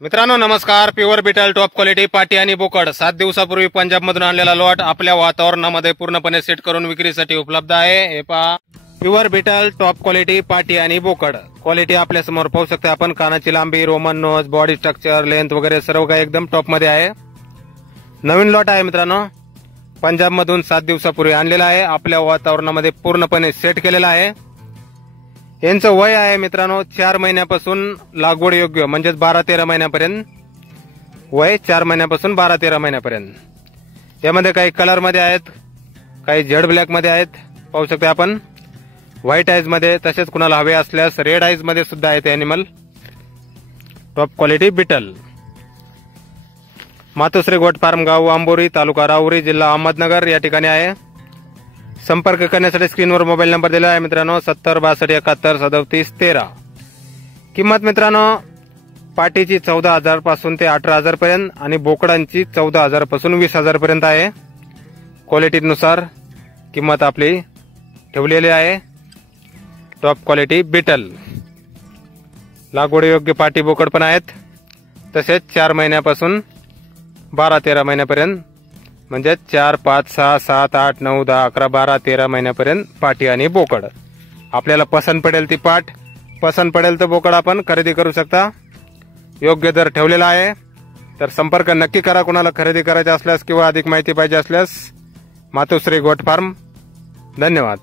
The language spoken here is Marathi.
मित्रांनो नमस्कार. प्युअर बिटल टॉप क्वालिटी पाटी आणि बोकड 7 दिवसापूर्वी पंजाब मधून आणलेला लॉट आपल्या वातावरणामध्ये पूर्णपणे सेट करून विक्रीसाठी उपलब्ध आहे. हे पहा, प्युअर बिटल टॉप क्वालिटी पाटी आणि बोकड क्वालिटी आपल्या समोर पाहू शकता आपण. कानाची लांबी, Roman nose, body structure, length वगैरे सर्व काही एकदम टॉप मध्ये आहे. नवीन लॉट आहे मित्रांनो, पंजाब मधून 7 दिवसापूर्वी आणलेला आहे. आपल्या वातावरणामध्ये पूर्णपणे सेट केलेला आहे. यांचं वय आहे मित्रांनो 4 महिन्यापासून लागवड योग्य म्हणजे 12-13 महिन्यापर्यंत वय. 4 महिन्यापासून 12-13 महिन्यापर्यंत. यामध्ये काही कलर मध्ये आहेत, काही जेड ब्लॅक मध्ये आहेत पाहू शकता आपण. व्हाईट आईज मध्ये, तसेच कुणाला हवे असल्यास रेड आईज मध्ये सुद्धा आहेत animal. Top quality Beetal. Matoshree goat farm, गाव आंबोरी, तालुका राहुरी, जिल्हा अहमदनगर या ठिकाणी आहे. संपर्क करण्यासाठी स्क्रीनवर मोबाईल नंबर दिला आहे मित्रांनो 70 62 71 37 13. किंमत मित्रांनो पाटीची 14,000 पासून ते 18,000 पर्यंत आणि बोकडांची 14,000 पासून 20,000 पर्यंत आहे. क्वालिटीनुसार किंमत आपली ठेवलेली आहे. Top quality Beetal. लागवड योग्य पाटी बोकड पण आहेत. तसेच 4 महिन्यापासून 12-13 महिन्यापर्यंत म्हणजे 4, 5, 6, 7, 8, 9, 10, 11, 12, 13 महिन्यापर्यंत पाटी आणि बोकड. आपल्याला पसंत पडेल ती पाट, पसंत पडेल तर बोकड आपण खरेदी करू शकता. योग्य दर ठेवलेला आहे. तर संपर्क नक्की करा. कुणाला खरेदी करायचे असल्यास किंवा अधिक माहिती पाहिजे असल्यास. मातोश्री गोट फार्म. धन्यवाद.